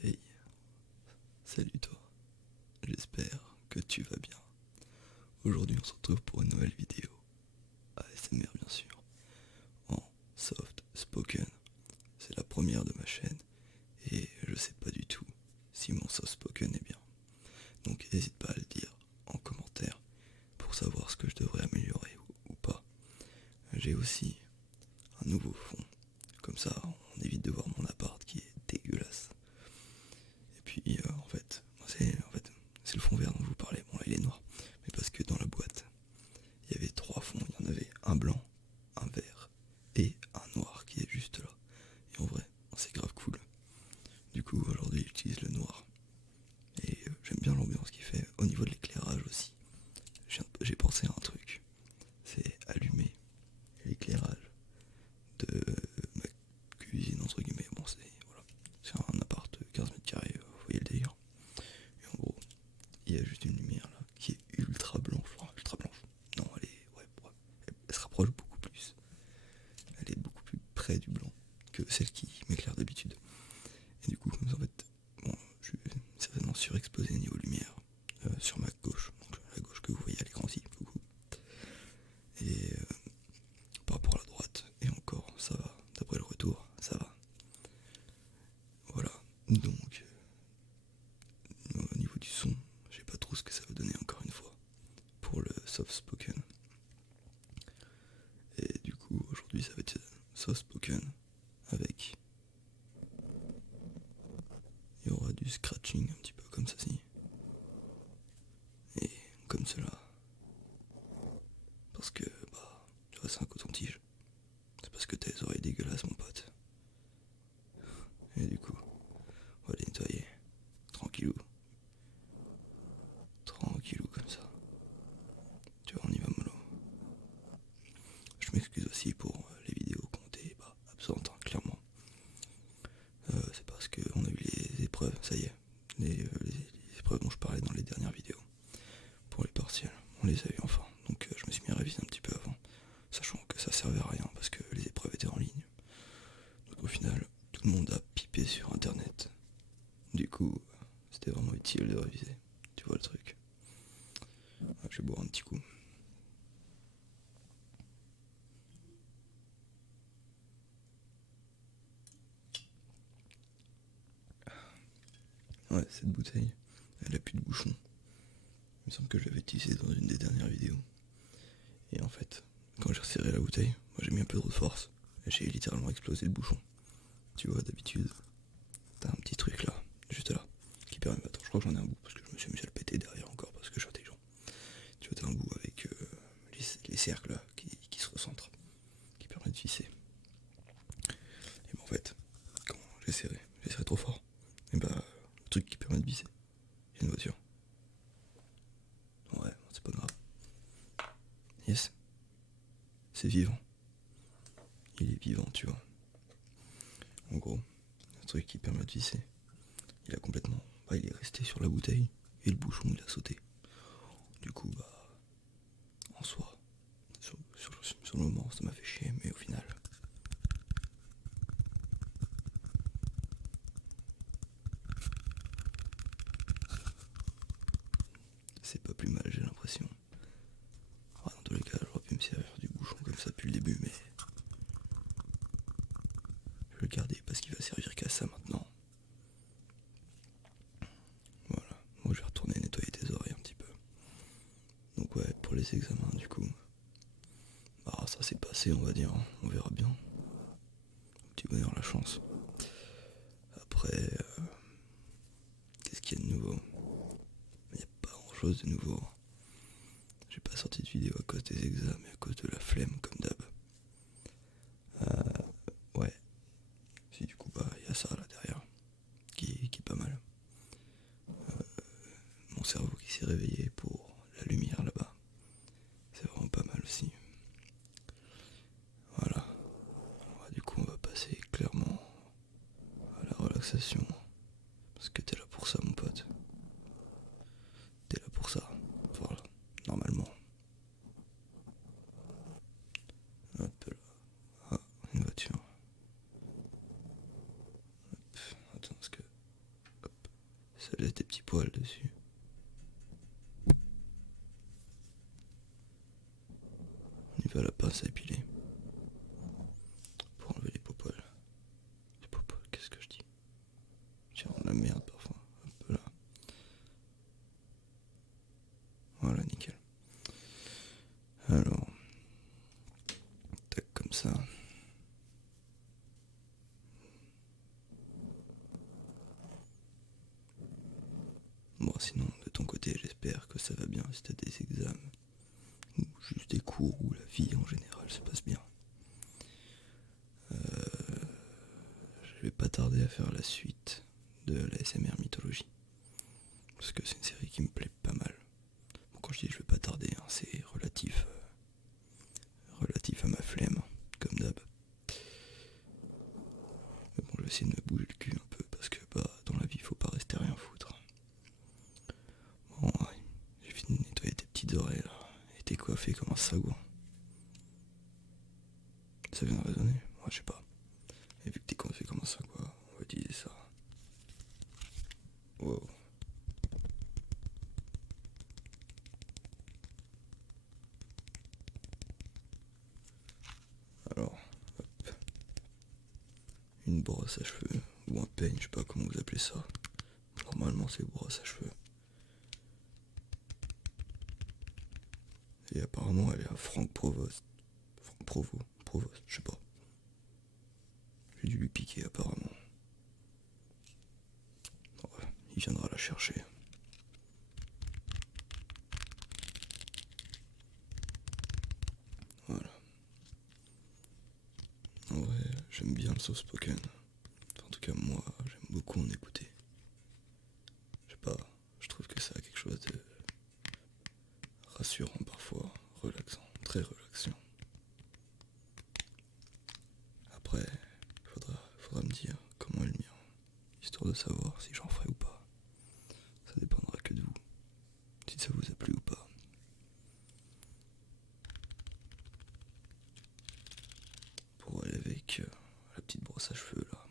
Hey, salut toi, j'espère que tu vas bien. Aujourd'hui on se retrouve pour une nouvelle vidéo, ASMR bien sûr, en soft spoken. C'est la première de ma chaîne et je sais pas du tout si mon soft spoken est bien. Donc n'hésite pas à le dire en commentaire pour savoir ce que je devrais améliorer ou pas. J'ai aussi un nouveau fond, comme ça on évite de voir mon appart qui est dégueulasse. Et puis c'est le fond vert dont je vous parlais. Bon là il est noir, mais parce que dans la boîte il y avait trois fonds. Il y en avait un blanc, un vert et un noir qui est juste là. Et en vrai c'est grave cool. Du coup aujourd'hui j'utilise le noir et j'aime bien l'ambiance qu'il fait. Au niveau de l'éclairage aussi, j'ai pensé à un truc, c'est allumer l'éclairage de ma cuisine entre guillemets. Bon c'est un appart de 15 mètres carrés, vous voyez le délire. Et en gros il y a juste une lumière là qui est ultra blanche. Enfin, ultra blanche. Non, elle se rapproche beaucoup plus. Elle est beaucoup plus près du blanc que celle qui m'éclaire d'habitude. Et du coup, comme ça, en fait, bon, je suis certainement surexposé niveau lumière sur ma gauche, donc la gauche que vous voyez à l'écran ci, coucou. Et par rapport à la droite, et encore, ça va. D'après le retour, ça va. Voilà. Donc, au niveau du son, je sais pas trop ce que ça va donner encore une fois pour le soft spoken. Et du coup, aujourd'hui, ça va être soft spoken avec. Il y aura du scratching un petit peu comme ceci. Et comme cela. Parce que, tu vois, c'est un coton-tige. C'est parce que t'as les oreilles dégueulasses, mon pote. Et du coup, on va les nettoyer. Tranquillou. Tranquillou comme ça. Tu vois, on y va mollo. Je m'excuse aussi pour les vidéos qui ont été absentes, hein, clairement. C'est parce qu'on a eu les épreuves, ça y est. Les épreuves dont je parlais dans les dernières vidéos. Pour les partiels, on les a eu enfin. Donc je me suis mis à réviser un petit peu avant. Sachant que ça servait à rien parce que les épreuves étaient en ligne. Donc au final, tout le monde a pipé sur internet. Du coup, c'était vraiment utile de réviser. Tu vois le truc. Je vais boire un petit coup. Ouais, cette bouteille, elle a plus de bouchon. Il me semble que je l'avais utilisée dans une des dernières vidéos. Et en fait, quand j'ai resserré la bouteille, moi j'ai mis un peu trop de force. Et j'ai littéralement explosé le bouchon. Tu vois, d'habitude, t'as un petit truc là, juste là, qui permet. Attends, je crois que j'en ai un bout parce que je me suis mis à le péter derrière encore parce que je suis intelligent. Tu vois, t'as un bout avec les cercles là qui se recentrent, qui permet de visser. Et en fait, quand j'ai serré trop fort. Et le truc qui permet de visser, il y a une voiture. Ouais, c'est pas grave. Yes, c'est vivant. Il est vivant, tu vois. En gros, le truc qui permet de visser, il a complètement. Il est resté sur la bouteille et le bouchon il a sauté. Du coup, en soi, sur le moment, ça m'a fait chier, mais au final. C'est pas plus mal, j'ai l'impression. Dans tous les cas, j'aurais pu me servir du bouchon comme ça depuis le début, mais. Je vais le garder parce qu'il va servir qu'à ça maintenant. Voilà, moi je vais retourner nettoyer tes oreilles un petit peu. Donc ouais, pour les examens du coup, ça s'est passé on va dire, hein. On verra bien. Petit bonheur, la chance. Après, qu'est-ce qu'il y a de nouveau? Il n'y a pas grand chose de nouveau. J'ai pas sorti de vidéo à cause des examens, mais à cause de la flemme comme d'hab. Ouais, si du coup il y a ça là derrière, qui est pas mal. Mon cerveau qui s'est réveillé pour la lumière là-bas. C'est vraiment pas mal aussi. Voilà. Du coup, on va passer clairement à la relaxation. Parce que t'es là pour ça, mon pote. T'es là pour ça. Voilà. Normalement. Hop là. Une voiture. Hop. Attends, parce que Ça laisse des petits poils dessus. On y va à la pince à épiler. Pour enlever les popoles. Les popoles, qu'est-ce que je dis? J'ai vraiment de la merde parfois. Un peu là. Voilà, nickel. Alors. Tac, comme ça. Bon, sinon, de ton côté, j'espère que ça va bien si t'as des examens. Ou juste des cours où la vie en général se passe bien. Je vais pas tarder à faire la suite de la SMR Mythologie. Parce que c'est une série qui me plaît pas mal. Bon, quand je dis je vais pas tarder, hein, c'est relatif à ma flemme, comme d'hab. Mais bon, je vais essayer de me bouger le cul un peu, parce que bah dans la vie, faut pas rester à rien foutre. Bon, ouais, j'ai fini de nettoyer tes petites oreilles là, et t'es coiffé comme un sagouin. Ça vient de résonner? Ouais, je sais pas. Et vu que t'es coiffé comme un sagouin, on va utiliser ça. Wow. Alors, hop. Une brosse à cheveux, ou un peigne, je sais pas comment vous appelez ça. Normalement c'est brosse à cheveux. Et apparemment elle est à Franck Provost. Provost, je sais pas. J'ai dû lui piquer apparemment. Ouais, il viendra la chercher. Voilà. En vrai, j'aime bien le soft spoken. En tout cas moi, j'aime beaucoup en écouter. Je sais pas, je trouve que ça a quelque chose de rassurant parfois, relaxant, très relaxant. Après, faudra me dire comment est le mien, histoire de savoir si j'en ferai ou pas. Ça dépendra que de vous, si ça vous a plu ou pas. Pour aller avec la petite brosse à cheveux là,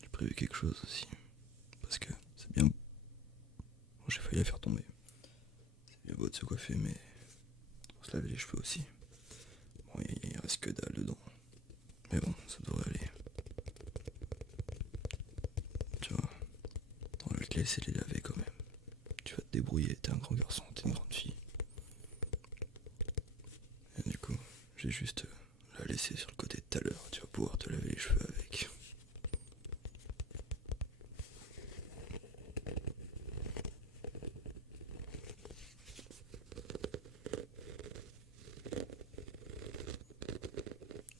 j'ai prévu quelque chose aussi. Parce que c'est bien. Bon, j'ai failli la faire tomber. C'est bien beau de se coiffer, mais on se laver les cheveux aussi. Bon, il reste que dalle dedans. Mais bon, ça devrait aller. Tu vois, on va te laisser les laver quand même. Tu vas te débrouiller, t'es un grand garçon, t'es une grande fille. Et du coup, j'ai juste la laisser sur le côté de tout à l'heure. Tu vas pouvoir te laver les cheveux avec.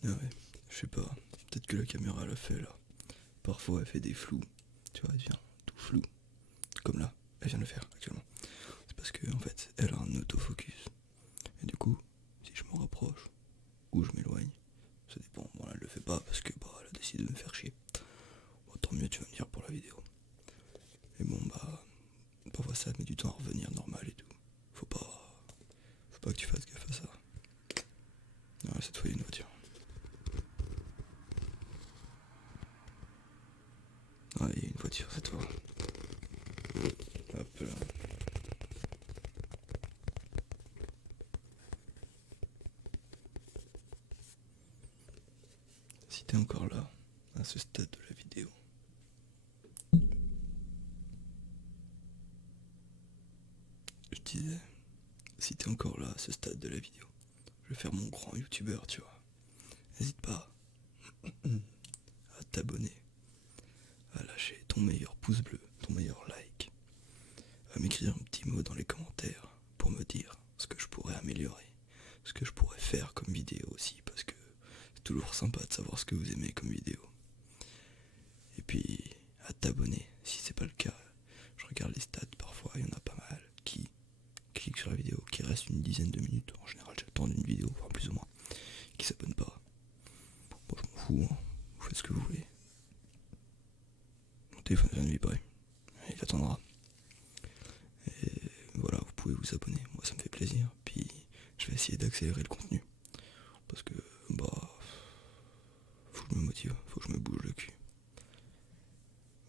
Ah ouais, je sais pas, peut-être que la caméra l'a fait là. Parfois elle fait des flous, tu vois, elle devient tout flou. Comme là, elle vient de le faire actuellement. C'est parce que en fait, elle a un autofocus. Et du coup, si je me rapproche ou je m'éloigne, ça dépend. Bon là elle le fait pas parce que bah elle a décidé de me faire chier. Bon, tant mieux, tu vas me dire pour la vidéo. Et bon bah, parfois ça met du temps à revenir normal et tout. Faut pas que tu fasses gaffe à ça. Ah, cette fois il y a une voiture. Ah, il y a une voiture cette fois. Hop là. Si t'es encore là, à ce stade de la vidéo, je disais, si t'es encore là à ce stade de la vidéo, je vais faire mon grand youtubeur, tu vois. N'hésite pas à t'abonner, à lâcher ton meilleur pouce bleu, ton meilleur like, à m'écrire un petit mot dans les commentaires pour me dire ce que je pourrais améliorer, ce que je pourrais faire comme vidéo aussi, parce que c'est toujours sympa de savoir ce que vous aimez comme vidéo. Et puis à t'abonner si c'est pas le cas. Je regarde les stats parfois, il y en a pas mal qui cliquent sur la vidéo, qui restent une dizaine de minutes. En général, j'ai le temps d'une vidéo, enfin plus ou moins, qui s'abonnent pas. Bon, je m'en fous, hein. Vous faites ce que vous voulez. Mon téléphone vient de vibrer, il attendra. Et voilà, vous pouvez vous abonner, moi ça me fait plaisir. Puis je vais essayer d'accélérer le contenu. Parce que, bah, faut que je me motive, faut que je me bouge le cul.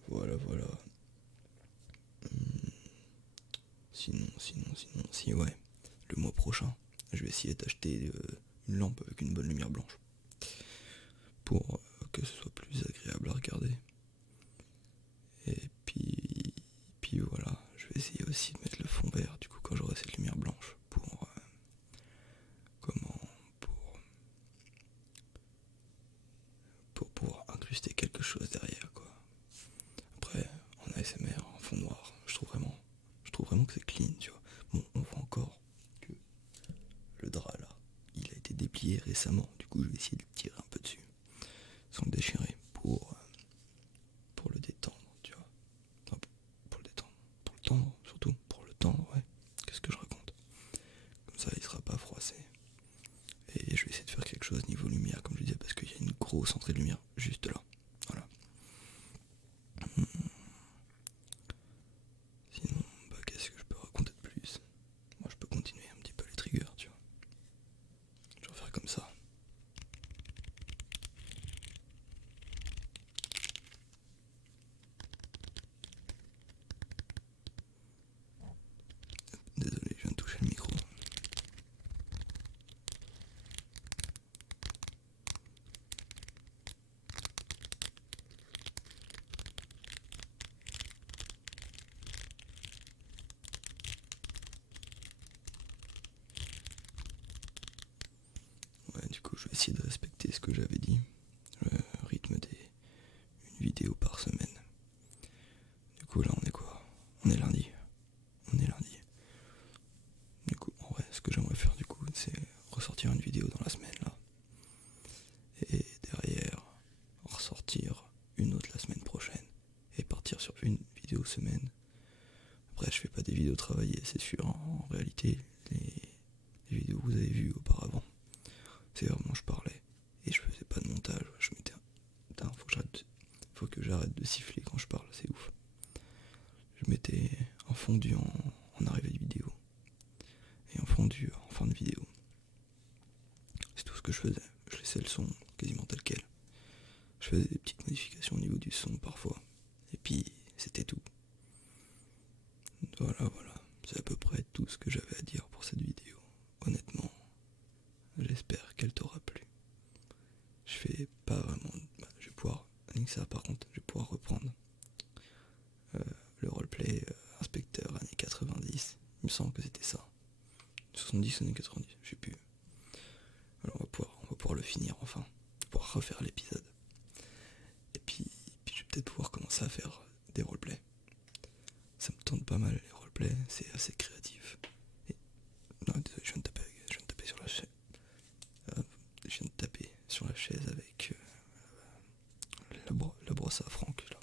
Voilà. si ouais, le mois prochain, je vais essayer d'acheter une lampe avec une bonne lumière blanche pour que ce soit plus agréable à regarder. Et puis voilà, je vais essayer aussi de mettre le fond vert du coup quand j'aurai cette lumière blanche pour comment pour pouvoir incruster quelque chose derrière quoi. Après en ASMR, en fond noir, je trouve vraiment que c'est clean, tu vois. Bon, on voit encore que le drap là, il a été déplié récemment, du coup je vais essayer de tirer un peu dessus sans le déchirer pour le détendre, tu vois. Enfin, pour le détendre, pour le tendre surtout, pour le tendre, ouais. Qu'est-ce que je raconte? Comme ça il sera pas froissé. Et je vais essayer de faire quelque chose niveau lumière, comme je disais, parce qu'il y a une grosse entrée de lumière juste là. Voilà. Sinon, bah qu'est-ce que je peux raconter de plus? Moi je peux continuer un petit peu les triggers, tu vois. Je vais faire comme ça. Désolé, je viens de toucher le micro. Ouais, du coup, je vais essayer de respecter ce que j'avais dit. Le rythme une vidéo par semaine. Du coup, là, on est quoi? On est lundi. Du coup, en vrai, ce que j'aimerais faire, du coup, c'est ressortir une vidéo dans la semaine, là. Et derrière, ressortir une autre la semaine prochaine. Et partir sur une vidéo semaine. Après, je fais pas des vidéos travaillées, c'est sûr. En réalité, les vidéos que vous avez vues auparavant, c'est vraiment je parlais et je faisais pas de montage. Je mettais putain, faut que j'arrête de siffler quand je parle, c'est ouf. Je mettais un fondu en arrivée de vidéo et un fondu en fin de vidéo. C'est tout ce que je faisais. Je laissais le son quasiment tel quel. Je faisais des petites modifications au niveau du son parfois. Et puis c'était tout. Voilà. C'est à peu près tout ce que j'avais à dire pour cette vidéo. Honnêtement, j'espère qu'elle t'aura plu. Je fais pas vraiment... je vais pouvoir... Avec ça par contre, je vais pouvoir reprendre le roleplay inspecteur années 90. Il me semble que c'était ça. 70 années 90, je sais plus. Alors on va pouvoir le finir enfin. On va pouvoir refaire l'épisode. Et puis je vais peut-être pouvoir commencer à faire des roleplays. Ça me tente pas mal les roleplays, c'est assez créatif. Et... non, désolé, je viens de taper sur la chaise. Je viens de taper sur la chaise avec la brosse à Franck là.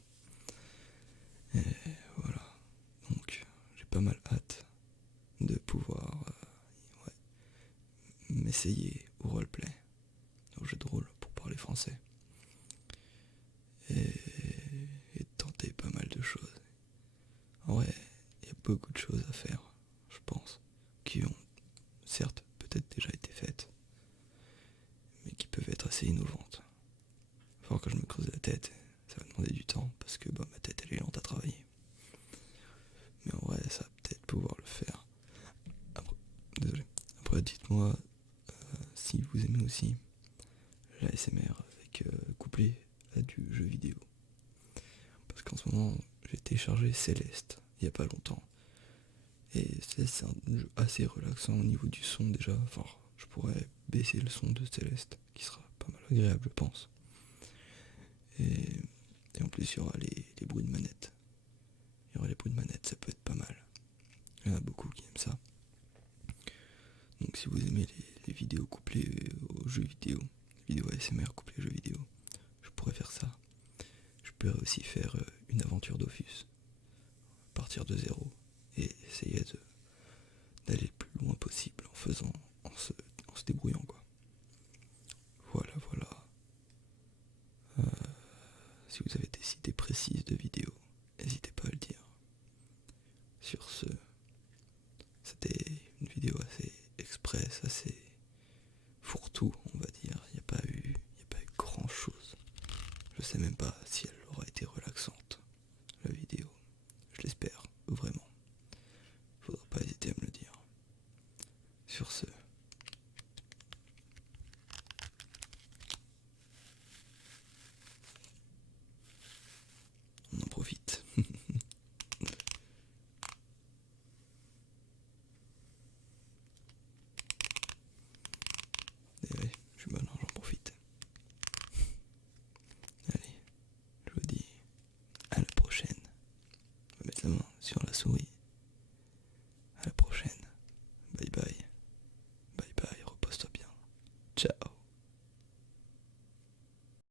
Et voilà. Donc j'ai pas mal hâte de pouvoir m'essayer au roleplay, au jeu de rôle pour parler français. Et tenter pas mal de choses. En vrai, il y a beaucoup de choses à faire, je pense, qui ont certes peut-être déjà été faites, mais qui peuvent être assez innovantes. Il va falloir que je me creuse la tête, ça va demander du temps, parce que ma tête elle est lente à travailler. Mais en vrai, ça va peut-être pouvoir le faire. Après dites-moi si vous aimez aussi l'ASMR avec couplé à du jeu vidéo. Parce qu'en ce moment, j'ai téléchargé Céleste il y a pas longtemps. Et Céleste, c'est un jeu assez relaxant au niveau du son déjà. Enfin, je pourrais baisser le son de Céleste, qui sera pas mal agréable, je pense. Et en plus, il y aura les bruits de manette. Ça peut être pas mal. Il y en a beaucoup qui aiment ça. Donc si vous aimez les vidéos couplées aux jeux vidéo, vidéos ASMR couplées aux jeux vidéo, je pourrais faire ça. Je pourrais aussi faire une aventure Dofus, partir de zéro et essayer d'aller le plus loin possible en se débrouillant quoi. Voilà. Si vous avez des idées précises de